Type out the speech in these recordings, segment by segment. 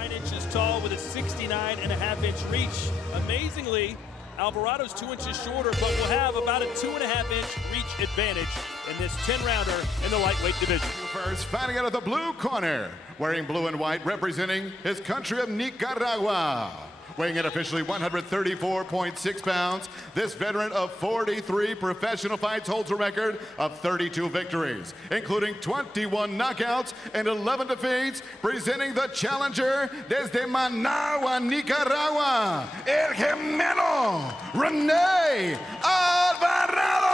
9 inches tall with a 69.5-inch reach. Amazingly, Alvarado's 2 inches shorter, but will have about a 2.5-inch reach advantage in this 10-rounder in the lightweight division. First, fighting out of the blue corner, wearing blue and white, representing his country of Nicaragua. Weighing in officially 134.6 pounds, this veteran of 43 professional fights holds a record of 32 victories, including 21 knockouts and 11 defeats, presenting the challenger desde Managua, Nicaragua, el gemelo, Rene Alvarado!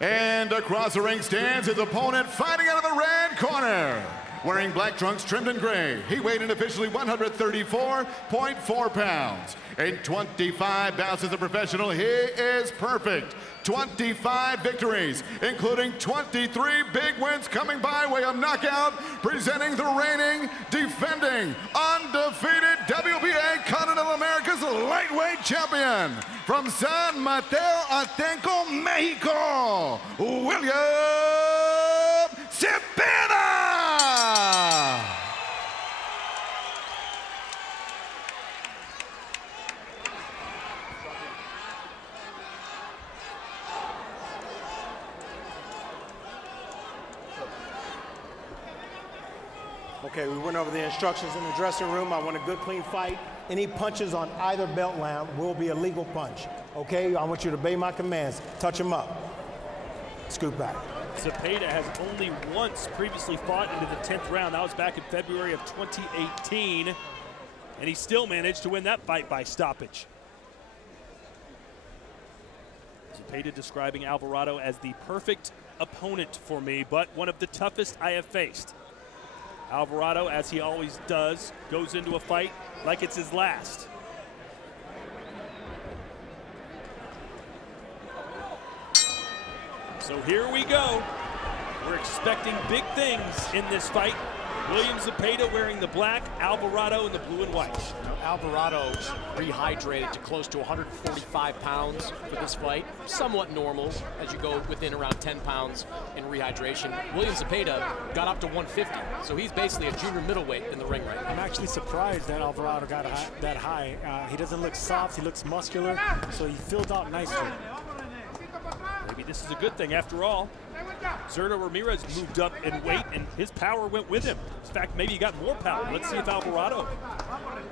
And across the ring stands his opponent, fighting out of the red corner. Wearing black trunks trimmed in gray, he weighed in officially 134.4 pounds. In 25 bouts as a professional, he is perfect. 25 victories, including 23 big wins coming by way of knockout, presenting the reigning, defending, undefeated WBA Continental America's lightweight champion from San Mateo Atenco, Mexico, William Zepeda! Okay, we went over the instructions in the dressing room. I want a good, clean fight. Any punches on either belt line will be a legal punch. Okay, I want you to obey my commands. Touch him up. Scoot back. Zepeda has only once previously fought into the 10th round. That was back in February of 2018. And he still managed to win that fight by stoppage. Zepeda describing Alvarado as the perfect opponent for me, but one of the toughest I have faced. Alvarado, as he always does, goes into a fight like it's his last. So here we go. We're expecting big things in this fight. William Zepeda wearing the black, Alvarado in the blue and white. Alvarado rehydrated to close to 145 pounds for this fight. Somewhat normal as you go within around 10 pounds in rehydration. William Zepeda got up to 150, so he's basically a junior middleweight in the ring right now. I'm actually surprised that Alvarado got that high. He doesn't look soft, he looks muscular, so he filled out nicely. Maybe this is a good thing after all. Zurdo Ramirez moved up in weight and his power went with him. In fact, maybe he got more power. Let's see if Alvarado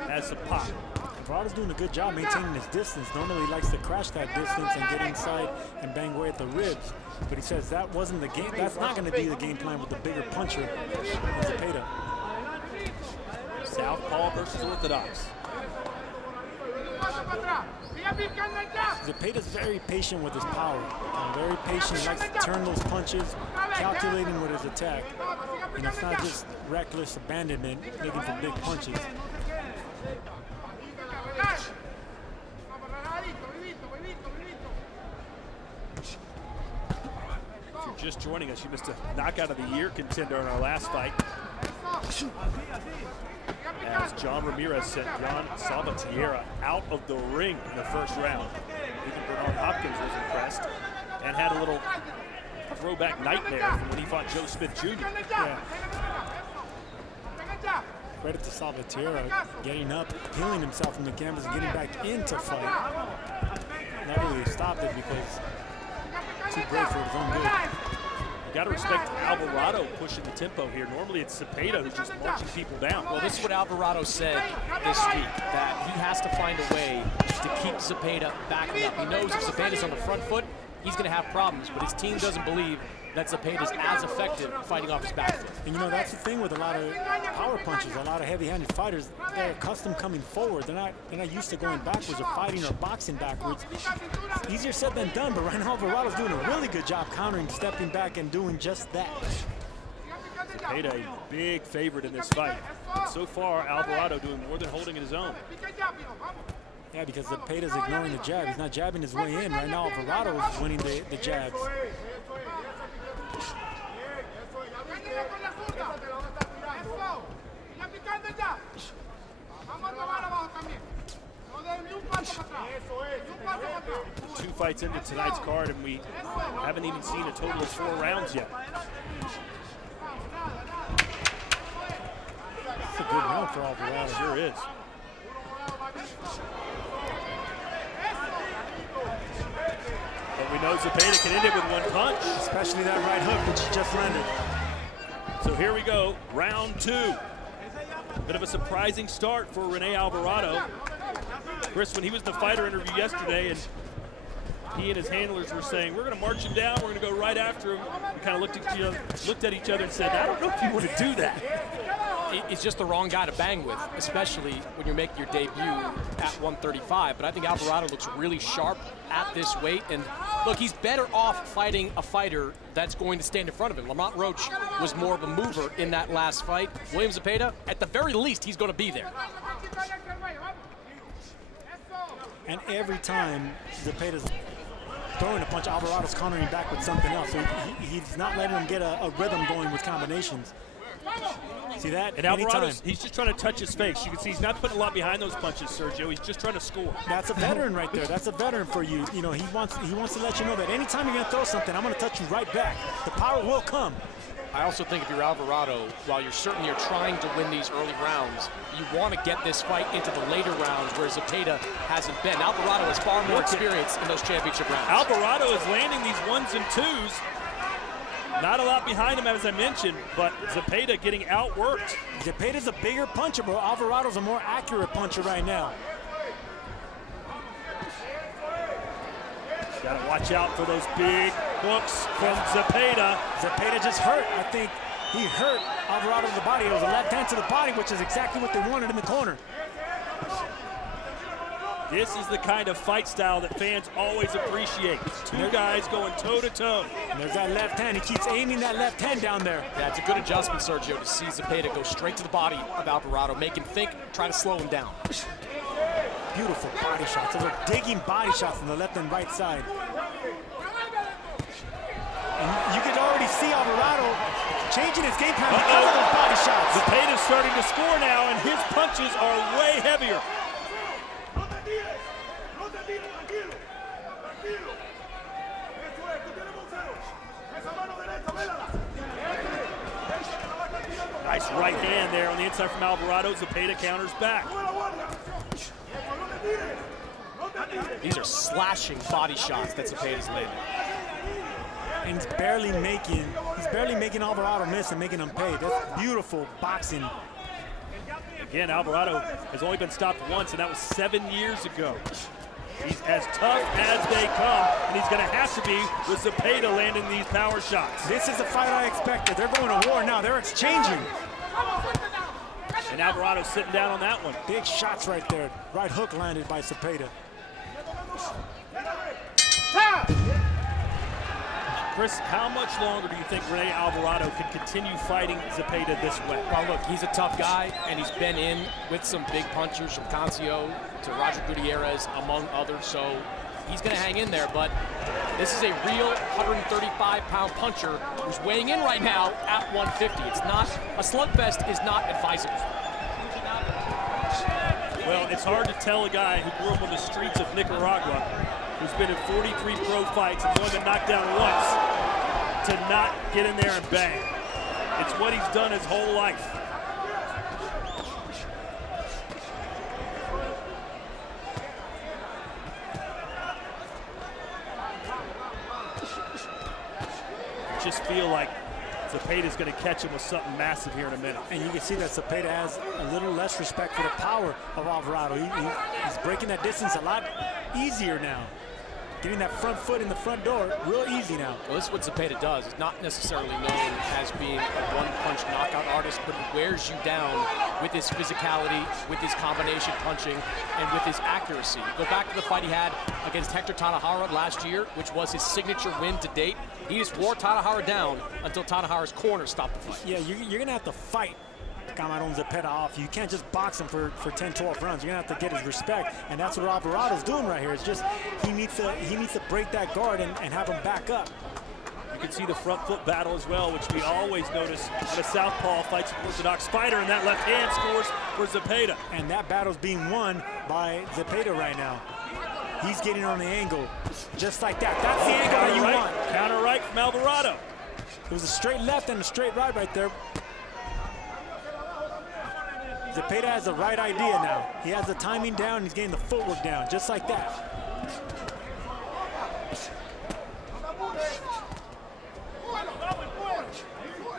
has some pop. Alvarado's doing a good job maintaining his distance. Normally he likes to crash that distance and get inside and bang away at the ribs. But he says that wasn't the game. That's not going to be the game plan with the bigger puncher, Zepeda. Southpaw versus orthodox. Zepeda's very patient with his power. Very patient, he likes to turn those punches, calculating with his attack. And it's not just reckless abandonment, looking for big punches. If you're just joining us, you missed a knockout of the year contender in our last fight. As John Ramirez sent John Salvatierra out of the ring in the first round. Even Bernard Hopkins was impressed and had a little throwback nightmare from when he fought Joe Smith Jr. Yeah. Credit to Salvatierra getting up, peeling himself from the canvas and getting back into fight. Not really stopped it because too brave for his own good. You got to respect Alvarado pushing the tempo here. Normally it's Zepeda who's just marching people down. Well, this is what Alvarado said this week, that he has to find a way to keep Zepeda backing up. He knows if Zepeda's on the front foot, he's going to have problems, but his team doesn't believe that Zepeda's as effective fighting off his back foot. And you know, that's the thing with a lot of power punchers, a lot of heavy-handed fighters, they're accustomed coming forward. They're not used to going backwards or fighting or boxing backwards. It's easier said than done, but right now Alvarado's doing a really good job countering, stepping back, and doing just that. Zepeda, a big favorite in this fight. And so far, Alvarado doing more than holding it his own. Yeah, because Zepeda's ignoring the jab. He's not jabbing his way in. Right now, Alvarado is winning the jabs. Two fights into tonight's card, and we haven't even seen a total of 4 rounds yet. It's a good round for Alvarado. Sure is. But we know Zepeda can end it with one punch. Especially that right hook, which he just landed. So here we go, round 2. Bit of a surprising start for Rene Alvarado. Chris, when he was in the fighter interview yesterday, and he and his handlers were saying, we're going to march him down, we're going to go right after him. We kind of looked at each other and said, I don't know if you want to do that. It's just the wrong guy to bang with, especially when you're making your debut at 135. But I think Alvarado looks really sharp at this weight. And look, he's better off fighting a fighter that's going to stand in front of him. Lamont Roach was more of a mover in that last fight. William Zepeda, at the very least, he's going to be there. And every time Zepeda's throwing a punch, Alvarado's countering back with something else. So he's not letting him get a rhythm going with combinations. See that? And Alvarado's, he's just trying to touch his face. You can see he's not putting a lot behind those punches, Sergio. He's just trying to score. That's a veteran right there. That's a veteran for you. You know, he wants to let you know that anytime you're going to throw something, I'm going to touch you right back. The power will come. I also think if you're Alvarado, while you're trying to win these early rounds, you want to get this fight into the later rounds where Zepeda hasn't been. Alvarado has far more experience in those championship rounds. Alvarado is landing these 1s and 2s. Not a lot behind him, as I mentioned, but Zepeda getting outworked. Zepeda's a bigger puncher, but Alvarado's a more accurate puncher right now. Got to watch out for those big hooks from Zepeda. Zepeda just hurt. I think he hurt Alvarado in the body. It was a left hand to the body, which is exactly what they wanted in the corner. This is the kind of fight style that fans always appreciate. 2 guys going toe-to-toe. And there's that left hand. He keeps aiming that left hand down there. Yeah, it's a good adjustment, Sergio, to see Zepeda go straight to the body of Alvarado, make him think, try to slow him down. Beautiful body shots. Those are digging body shots on the left and right side. And you can already see Alvarado changing his game plan because of those body shots. Zepeda's starting to score now, and his punches are way heavier. Nice right hand there on the inside from Alvarado. Zepeda counters back. These are slashing body shots that Zepeda's landing. And he's barely making Alvarado miss and making him pay. That's beautiful boxing. Again, Alvarado has only been stopped once, and that was 7 years ago. He's as tough as they come, and he's going to have to be with Zepeda landing these power shots. This is the fight I expected. They're going to war now. They're exchanging. And Alvarado's sitting down on that one. Big shots right there. Right hook landed by Zepeda. Chris, how much longer do you think Rene Alvarado can continue fighting Zepeda this way? Well, look, he's a tough guy, and he's been in with some big punchers from Cancio to Roger Gutierrez, among others, so he's going to hang in there. But this is a real 135-pound puncher who's weighing in right now at 150. It's not, a slugfest is not advisable. Well, it's hard to tell a guy who grew up on the streets of Nicaragua, who's been in 43 pro fights and only been knocked down once, to not get in there and bang. It's what he's done his whole life. I just feel like Zepeda's going to catch him with something massive here in a minute. And you can see that Zepeda has a little less respect for the power of Alvarado. He's breaking that distance a lot easier now. Getting that front foot in the front door, real easy now. Well, this is what Zepeda does. He's not necessarily known as being a one-punch knockout artist, but he wears you down with his physicality, with his combination punching, and with his accuracy. Go back to the fight he had against Hector Tanahara last year, which was his signature win to date. He just wore Tanahara down until Tanahara's corner stopped the fight. Yeah, you're going to have to fight Camaron Zepeda off. You can't just box him for 10, 12 rounds. You're gonna have to get his respect, and that's what Alvarado's doing right here. It's just he needs to break that guard and have him back up. You can see the front foot battle as well, which we always notice when a southpaw fights an orthodox fighter, and that left hand scores for Zepeda. And that battle's being won by Zepeda right now. He's getting on the angle, just like that. That's the angle that you want. Counter right from Alvarado. It was a straight left and a straight right right there. Zepeda has the right idea now. He has the timing down, he's getting the footwork down, just like that.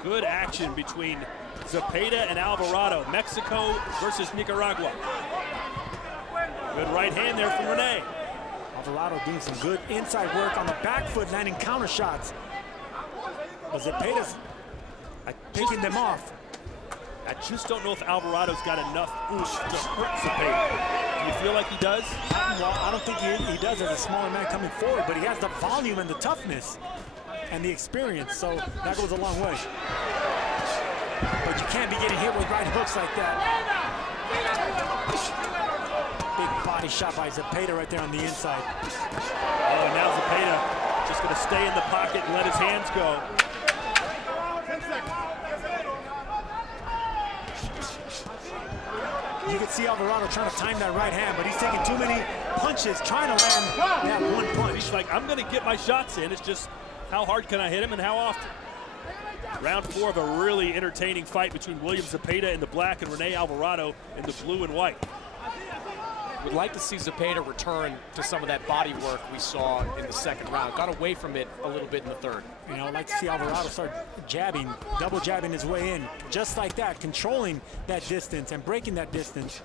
Good action between Zepeda and Alvarado. Mexico versus Nicaragua. Good right hand there from Rene. Alvarado doing some good inside work on the back foot, landing counter shots. But Zepeda's taking them off. I just don't know if Alvarado's got enough oomph to hurt Zepeda. Do you feel like he does? Well, I don't think he does as a smaller man coming forward, but he has the volume and the toughness and the experience, so that goes a long way. But you can't be getting hit with right hooks like that. Big body shot by Zepeda right there on the inside. Oh, now Zepeda just going to stay in the pocket and let his hands go. You can see Alvarado trying to time that right hand, but he's taking too many punches trying to land that one punch. He's like, I'm going to get my shots in. It's just how hard can I hit him and how often? Round 4 of a really entertaining fight between William Zepeda in the black and Rene Alvarado in the blue and white. Would like to see Zepeda return to some of that body work we saw in the second round. Got away from it a little bit in the third. You know, I'd like to see Alvarado start jabbing, double jabbing his way in, just like that, controlling that distance and breaking that distance.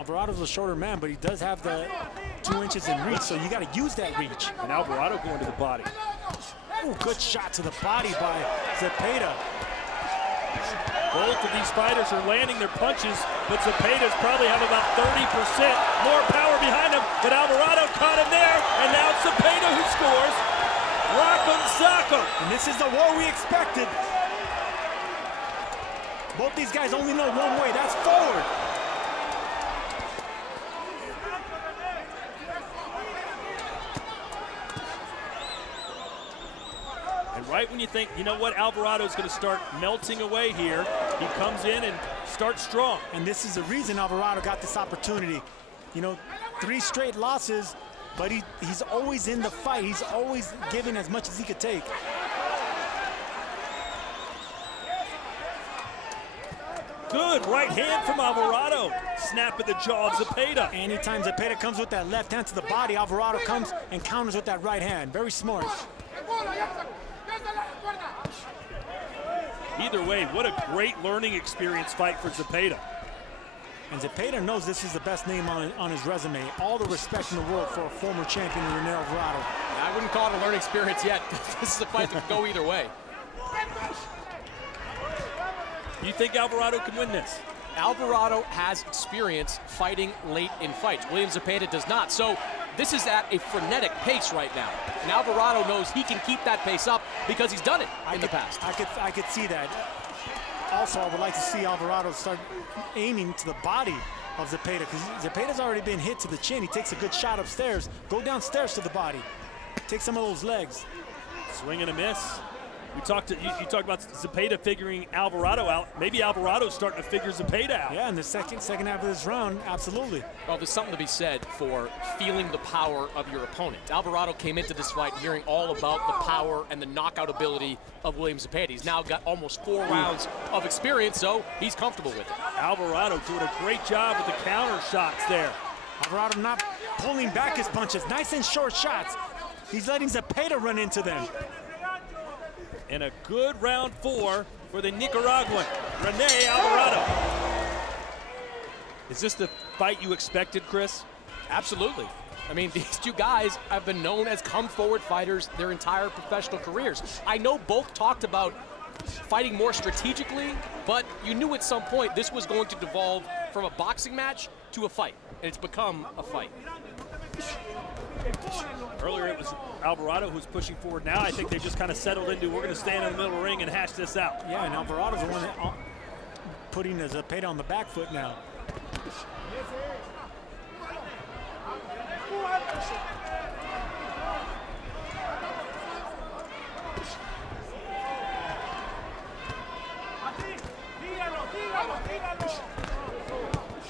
Alvarado's a shorter man, but he does have the 2 inches in reach, so you got to use that reach. And Alvarado going to the body. Ooh, good shot to the body by Zepeda. Both of these fighters are landing their punches, but Zepeda's probably have about 30% more power behind him, but Alvarado caught him there, and now it's Zepeda who scores. Rock'em sock'em. And this is the war we expected. Both these guys only know one way, that's forward. Right when you think, you know what, Alvarado's going to start melting away here, he comes in and starts strong. And this is the reason Alvarado got this opportunity. You know, 3 straight losses, but he's always in the fight. He's always giving as much as he could take. Good right hand from Alvarado. Snap at the jaw of Zepeda. Anytime Zepeda comes with that left hand to the body, Alvarado comes and counters with that right hand. Very smart. Either way, what a great learning experience fight for Zepeda. And Zepeda knows this is the best name on his resume. All the respect in the world for a former champion, Rene Alvarado. I wouldn't call it a learning experience yet. This is a fight that could go either way. You think Alvarado can win this? Alvarado has experience fighting late in fights. William Zepeda does not. So this is at a frenetic pace right now. And Alvarado knows he can keep that pace up because he's done it in the past. I could see that. Also, I would like to see Alvarado start aiming to the body of Zepeda, because Zepeda's already been hit to the chin. He takes a good shot upstairs. Go downstairs to the body. Take some of those legs. Swing and a miss. You talked about Zepeda figuring Alvarado out. Maybe Alvarado's starting to figure Zepeda out. Yeah, in the second half of this round, absolutely. Well, there's something to be said for feeling the power of your opponent. Alvarado came into this fight hearing all about the power and the knockout ability of William Zepeda. He's now got almost 4 rounds of experience, so he's comfortable with it. Alvarado doing a great job with the counter shots there. Alvarado not pulling back his punches. Nice and short shots. He's letting Zepeda run into them. And a good round 4 for the Nicaraguan, Rene Alvarado. Is this the fight you expected, Chris? Absolutely. I mean, these 2 guys have been known as come-forward fighters their entire professional careers. I know both talked about fighting more strategically, but you knew at some point this was going to devolve from a boxing match to a fight, and it's become a fight. Earlier it was Alvarado who's pushing forward. Now I think they just kind of settled into, we're going to stand in the middle of the ring and hash this out. Yeah, and Alvarado's the one that, putting Zepeda on the back foot now.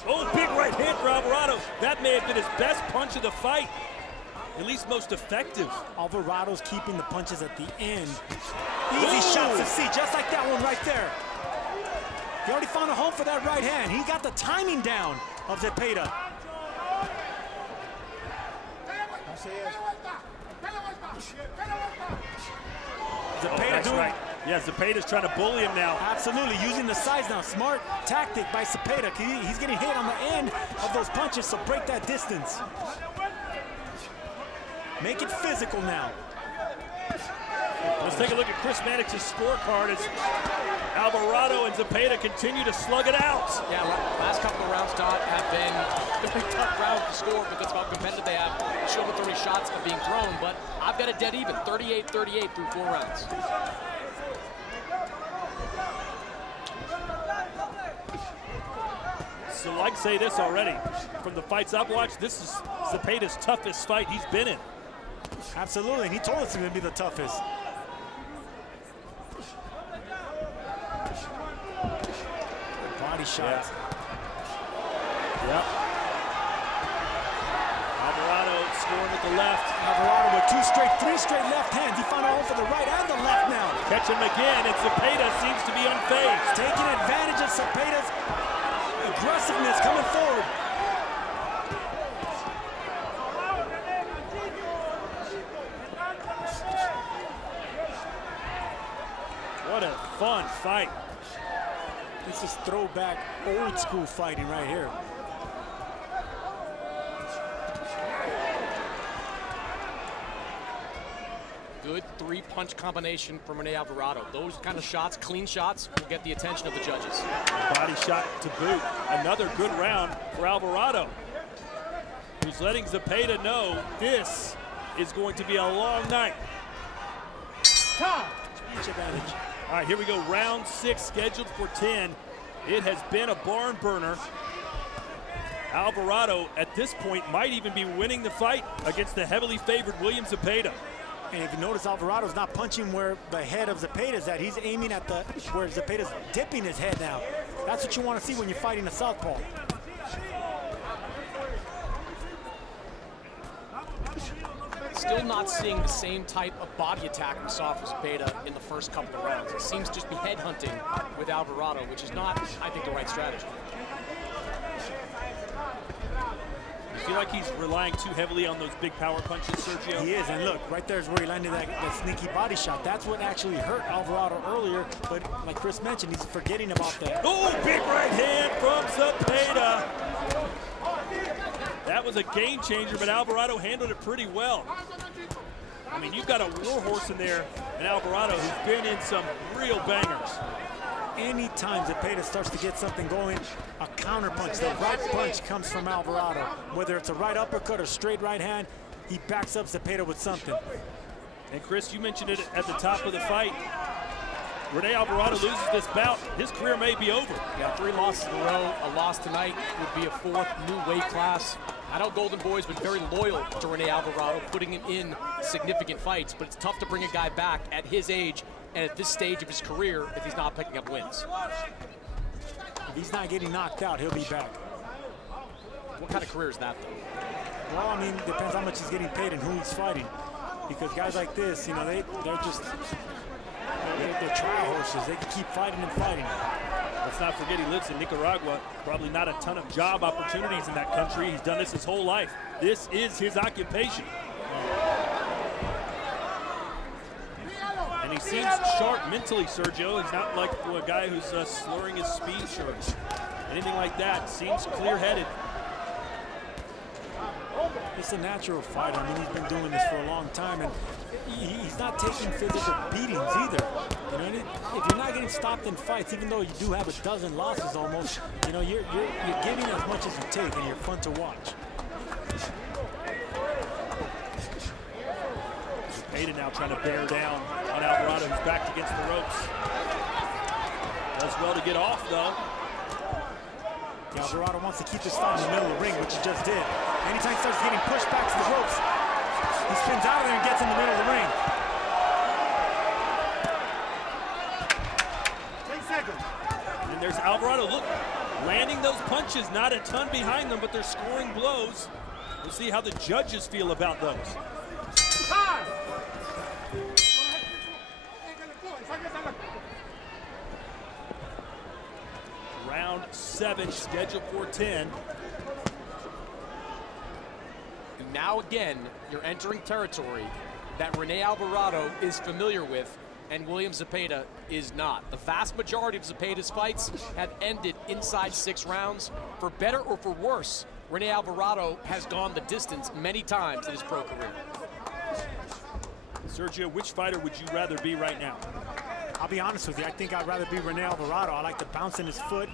Oh, big right hand for Alvarado. That may have been his best punch of the fight. at least most effective. Alvarado's keeping the punches at the end. Easy shots to see, just like that one right there. He already found a home for that right hand. He got the timing down of Zepeda. Zepeda doing right. Yeah, Zepeda's trying to bully him now. Absolutely, using the size now. Smart tactic by Zepeda. He's getting hit on the end of those punches, so break that distance. Make it physical now. Let's take a look at Chris Mannix's scorecard as Alvarado and Zepeda continue to slug it out. Yeah, last couple of rounds, Todd, have been very tough rounds to score because of how competitive they have. Show the 30 shots are being thrown, but I've got a dead even, 38-38 through 4 rounds. So I'd say this already. From the fights I've watched, this is Zepeda's toughest fight he's been in. Absolutely, and he told us it would be the toughest. Body shots. Yep. Alvarado scoring with the left. Alvarado with 3 straight left hands. He found a home for the right and the left now. Catch him again, and Zepeda seems to be unfazed. Taking advantage of Zepeda's aggressiveness coming forward. What a fun fight. This is throwback old school fighting right here. Good 3-punch combination from Rene Alvarado. Those kind of shots, clean shots, will get the attention of the judges. Body shot to boot. Another good round for Alvarado, who's letting Zepeda know this is going to be a long night. Speech advantage. All right, here we go. Round 6 scheduled for 10. It has been a barn burner. Alvarado, at this point, might even be winning the fight against the heavily favored William Zepeda. And if you notice, Alvarado's not punching where the head of Zepeda's at. He's aiming at where Zepeda's dipping his head now. That's what you want to see when you're fighting a southpaw. Still not seeing the same type of body attack we saw from Zepeda in the first couple of rounds. It seems to just be headhunting with Alvarado, which is not, I think, the right strategy. I feel like he's relying too heavily on those big power punches, Sergio. He is, and look, right there is where he landed that sneaky body shot. That's what actually hurt Alvarado earlier, but like Chris mentioned, he's forgetting about that. Oh, big right hand from Zepeda. That was a game changer, but Alvarado handled it pretty well. I mean, you've got a war horse in there, and Alvarado, who's been in some real bangers. Anytime Zepeda starts to get something going, a counter punch, the right punch comes from Alvarado. Whether it's a right uppercut or straight right hand, he backs up Zepeda with something. And Chris, you mentioned it at the top of the fight. Rene Alvarado loses this bout, his career may be over. Yeah, 3 losses in a row. A loss tonight would be a 4th new weight class. I know Golden Boy's been very loyal to Rene Alvarado, putting him in significant fights, but it's tough to bring a guy back at his age and at this stage of his career if he's not picking up wins. If he's not getting knocked out, he'll be back. What kind of career is that, though? Well, I mean, depends how much he's getting paid and who he's fighting. Because guys like this, you know, they're trial horses. They can keep fighting and fighting. Let's not forget he lives in Nicaragua. Probably not a ton of job opportunities in that country. He's done this his whole life. This is his occupation. And he seems sharp mentally, Sergio. He's not like a guy who's slurring his speech or anything like that. Seems clear-headed. It's a natural fighter. I mean, he's been doing this for a long time, and he's not taking physical beatings either. You know, if you're not getting stopped in fights, even though you do have a dozen losses almost, you know, you're getting as much as you take, and you're fun to watch. Zepeda now trying to bear down on Alvarado, who's backed against the ropes. Does well to get off, though. Yeah, Alvarado wants to keep this fight in the middle of the ring, which he just did. Anytime he starts getting pushed back to the ropes, he spins out of there and gets in the middle of the ring. 10 seconds. And there's Alvarado, look, landing those punches, not a ton behind them, but they're scoring blows. We'll see how the judges feel about those. Round 7, scheduled for 10. Now again, you're entering territory that Rene Alvarado is familiar with and William Zepeda is not. The vast majority of Zepeda's fights have ended inside 6 rounds. For better or for worse, Rene Alvarado has gone the distance many times in his pro career. Sergio, which fighter would you rather be right now? I'll be honest with you, I think I'd rather be Rene Alvarado. I like the bounce in his foot,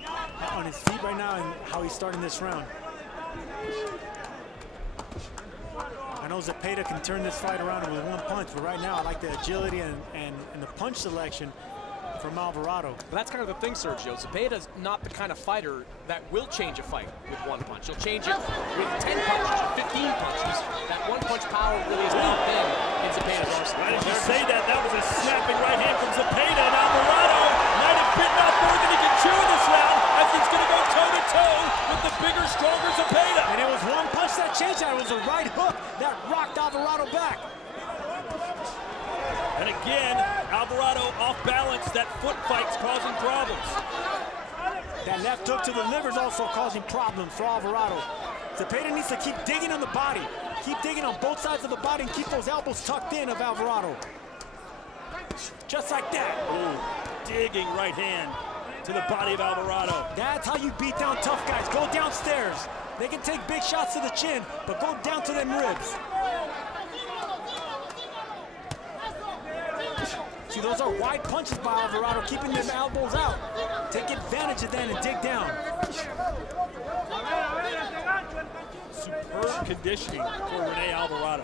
on his feet right now, and how he's starting this round. I know Zepeda can turn this fight around with one punch, but right now I like the agility and the punch selection from Alvarado. Well, that's kind of the thing, Sergio. Zepeda's not the kind of fighter that will change a fight with one punch. He'll change it with 10 punches or 15 punches. That one punch power really is not been in Zepeda's arsenal. Why did you say that? That was a snapping right hand from Zepeda, and Alvarado might have bitten off more than he can chew in this round as he's going to go toe-to-toe with the bigger, stronger Zepeda. And it was one punch that changed that. It was a right hook that rocked Alvarado back. And again, Alvarado off balance. That foot fight's causing problems. That left hook to the liver is also causing problems for Alvarado. Zepeda needs to keep digging on the body. Keep digging on both sides of the body and keep those elbows tucked in of Alvarado. Just like that. Ooh, digging right hand to the body of Alvarado. That's how you beat down tough guys. Go downstairs. They can take big shots to the chin, but go down to them ribs. See, those are wide punches by Alvarado, keeping them elbows out. Take advantage of that and dig down. Superb conditioning for Rene Alvarado.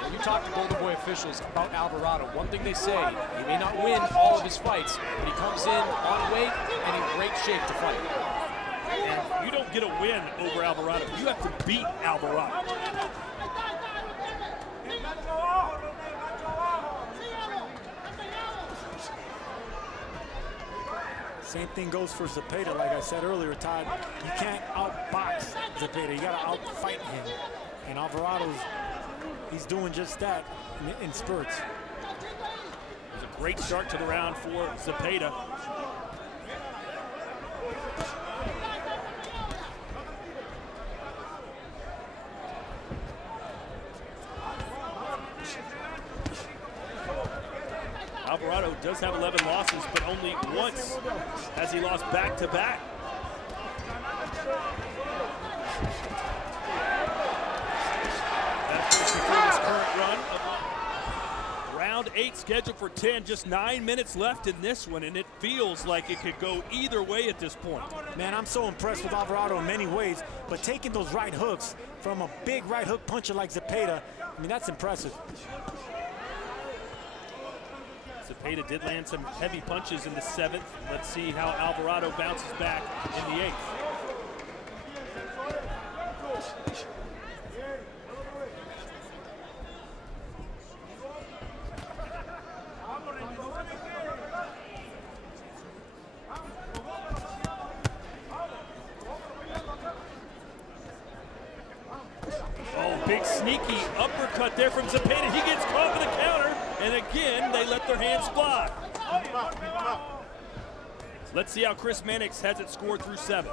When you talk to Golden Boy officials about Alvarado, one thing they say, he may not win all of his fights, but he comes in on weight and in great shape to fight. And you don't get a win over Alvarado. You have to beat Alvarado. Same thing goes for Zepeda, like I said earlier, Todd. You can't outbox Zepeda. You got to outfight him. And Alvarado's, he's doing just that in spurts. It was a great start to the round for Zepeda. Alvarado does have 11 losses, but only once has he lost back-to-back. That's his current run. Round 8 scheduled for 10, just 9 minutes left in this one, and it feels like it could go either way at this point. Man, I'm so impressed with Alvarado in many ways, but taking those right hooks from a big right hook puncher like Zepeda, I mean, that's impressive. Zepeda did land some heavy punches in the 7th. Let's see how Alvarado bounces back in the 8th. Oh, big sneaky uppercut there from Zepeda. He gets caught with a counter. And again, they let their hands fly. Let's see how Chris Mannix has it scored through 7.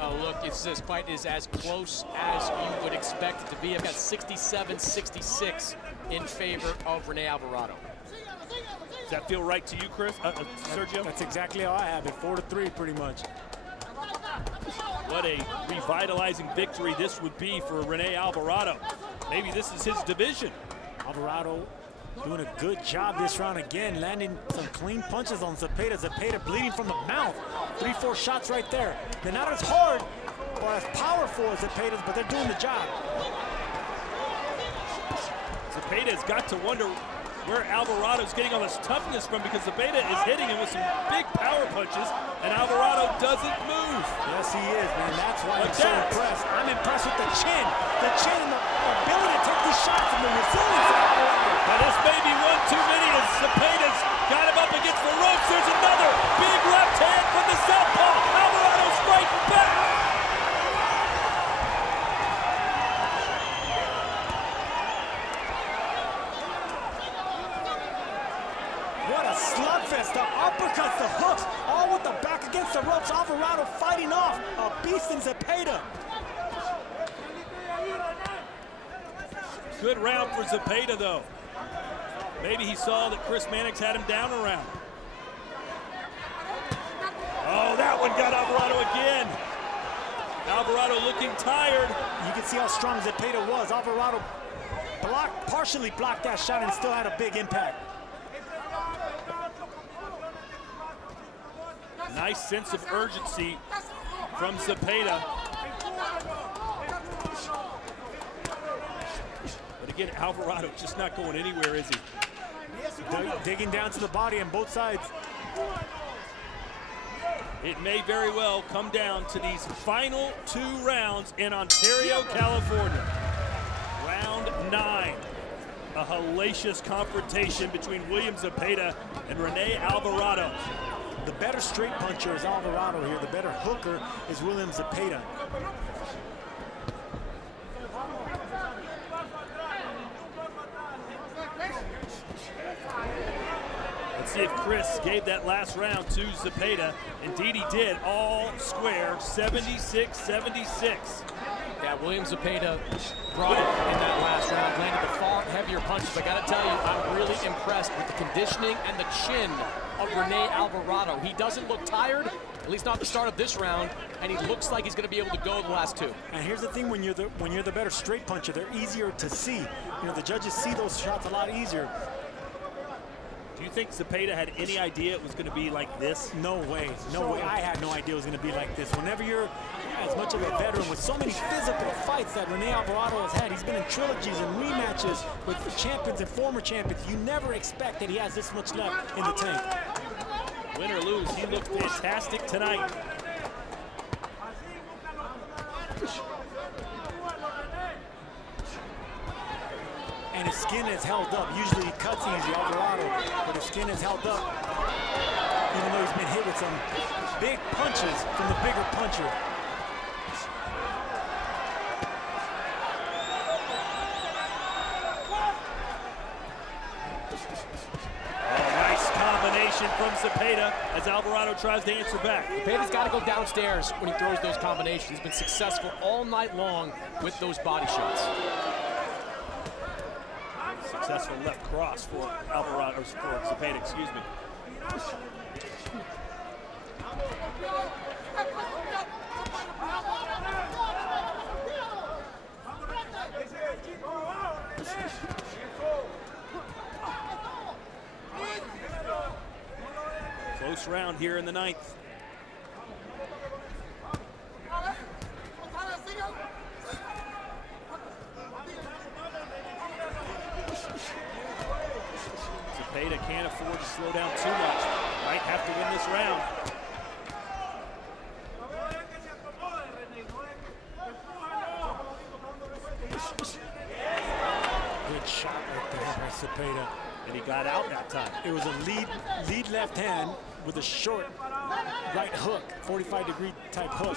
Oh, look, this fight is as close as you would expect it to be. I've got 67-66 in favor of Rene Alvarado. Does that feel right to you, Chris? Sergio? That's exactly how I have it, 4-3 pretty much. What a revitalizing victory this would be for Rene Alvarado. Maybe this is his division. Alvarado doing a good job this round again, landing some clean punches on Zepeda. Zepeda bleeding from the mouth. 3-4 shots right there. They're not as hard or as powerful as Zepeda's, but they're doing the job. Zepeda's got to wonder where Alvarado's getting all this toughness from, because Zepeda is hitting him with some big power punches, and Alvarado doesn't move. Yes, he is, man. That's why I'm so impressed. I'm impressed with the chin. The chin and the ability to take these shots and the resilience of Alvarado. Now this may be one too many as Zepeda's got him up against the ropes. There's another big left hand from the southpaw. Alvarado's fighting back. slugfest, the uppercuts, the hooks, all with the back against the ropes. Alvarado fighting off a beast in Zepeda. Good round for Zepeda, though. Maybe he saw that Chris Mannix had him down a round. Oh, that one got Alvarado again. Alvarado looking tired. You can see how strong Zepeda was. Alvarado partially blocked that shot and still had a big impact. Nice sense of urgency from Zepeda. But again, Alvarado just not going anywhere, is he? Digging down to the body on both sides. It may very well come down to these final 2 rounds in Ontario, California. Round 9. A hellacious confrontation between William Zepeda and Rene Alvarado. The better straight puncher is Alvarado here. The better hooker is William Zepeda. Let's see if Chris gave that last round to Zepeda. Indeed he did, all square, 76-76. Yeah, William Zepeda brought it in that last round, landed the far heavier punches. I gotta tell you, I'm really impressed with the conditioning and the chin of Rene Alvarado. He doesn't look tired, at least not at the start of this round, and he looks like he's gonna be able to go the last 2. And here's the thing, when you're the better straight puncher, they're easier to see. You know, the judges see those shots a lot easier. Do you think Zepeda had any idea it was going to be like this? No way, no way. I had no idea it was going to be like this. Whenever you're as much of a veteran with so many physical fights that Rene Alvarado has had, he's been in trilogies and rematches with champions and former champions. You never expect that he has this much left in the tank. Win or lose, he looked fantastic tonight. And his skin has held up. Usually he cuts easy, Alvarado, but his skin has held up. Even though he's been hit with some big punches from the bigger puncher. Nice combination from Zepeda as Alvarado tries to answer back. Zepeda's got to go downstairs when he throws those combinations. He's been successful all night long with those body shots. Successful left cross for Alvarado, or for Zepeda, excuse me. Close round here in the 9th. Zepeda can't afford to slow down too much. Might have to win this round. Good shot right there by Zepeda. And he got out that time. It was a lead left hand with a short right hook, 45-degree type hook.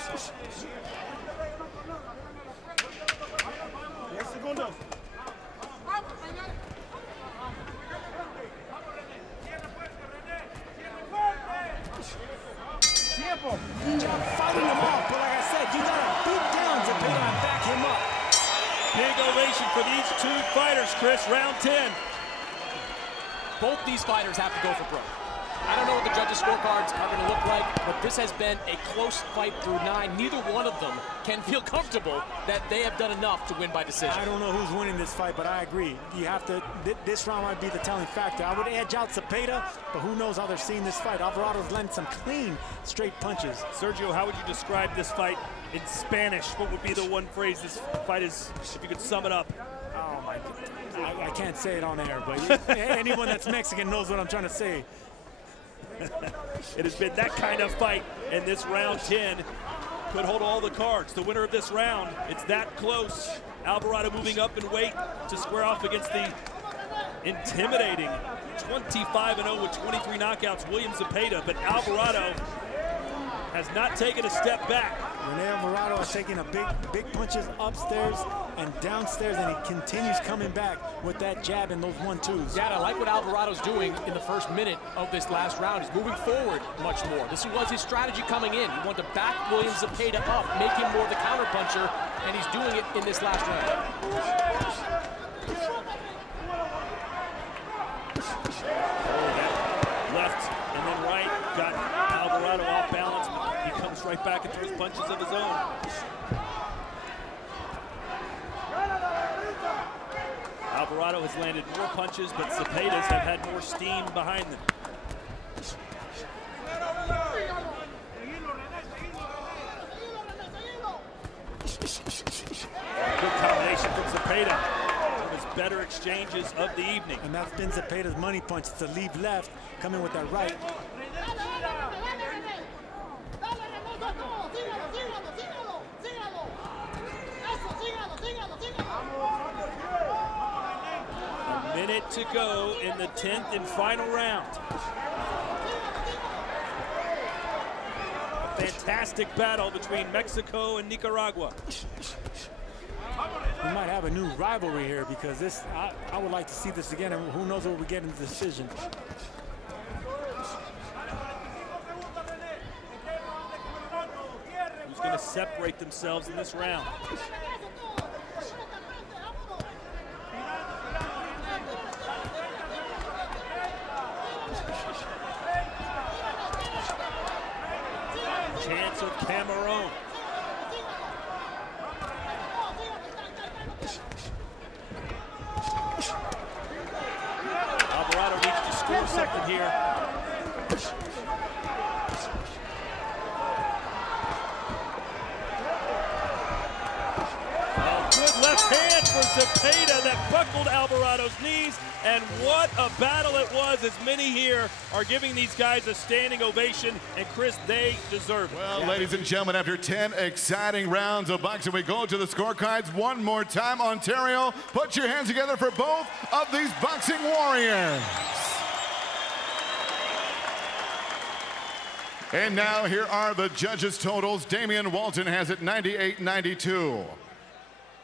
Good job fighting him off, but like I said, you gotta beat down Zepeda and back him up. Big ovation for these 2 fighters, Chris. Round 10. Both these fighters have to go for broke. I don't know what the judges' scorecards are going to look like, but this has been a close fight through 9. Neither one of them can feel comfortable that they have done enough to win by decision. I don't know who's winning this fight, but I agree. You have to, this round might be the telling factor. I would edge out Zepeda, but who knows how they're seeing this fight. Alvarado's landing some clean, straight punches. Sergio, how would you describe this fight in Spanish? What would be the one phrase this fight is, if you could sum it up? Oh, my God. I can't say it on air, but anyone that's Mexican knows what I'm trying to say. It has been that kind of fight, and this round 10 could hold all the cards. The winner of this round, it's that close. Alvarado moving up in weight to square off against the intimidating 25-0 with 23 knockouts, William Zepeda, but Alvarado has not taken a step back. Rene Alvarado is taking a big punches upstairs and downstairs, and he continues coming back with that jab and those 1-2s. Dad, I like what Alvarado's doing in the first minute of this last round. He's moving forward much more. This was his strategy coming in. He wanted to back William Zepeda up, make him more the counterpuncher, and he's doing it in this last round. Left and then right, got Alvarado off balance. He comes right back and throws punches of his own. Alvarado has landed more punches, but Zepeda's have had more steam behind them. Good combination from Zepeda. One of his better exchanges of the evening. And that's been Zepeda's money punch. It's a leave left, coming with that right. A minute to go in the 10th and final round. A fantastic battle between Mexico and Nicaragua. We might have a new rivalry here, because this, I would like to see this again, and who knows what we get in the decision. Who's going to separate themselves in this round? Chance of Camaron. Alvarado needs to score something here. Oh, good left hand for Zepeda that buckled Alvarado's knees, and what a battle it was, as many here are giving these guys a standing ovation, and Chris, they deserve it. Well, ladies and gentlemen, after 10 exciting rounds of boxing, we go to the scorecards one more time. Ontario, put your hands together for both of these boxing warriors. And now here are the judges' totals. Damian Walton has it 98-92.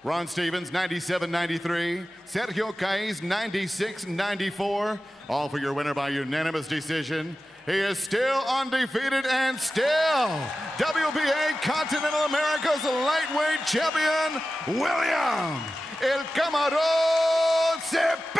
Ron Stevens, 97-93. Sergio Caiz, 96-94. All for your winner by unanimous decision. He is still undefeated and still WBA Continental America's lightweight champion, William El Camaron Zepeda.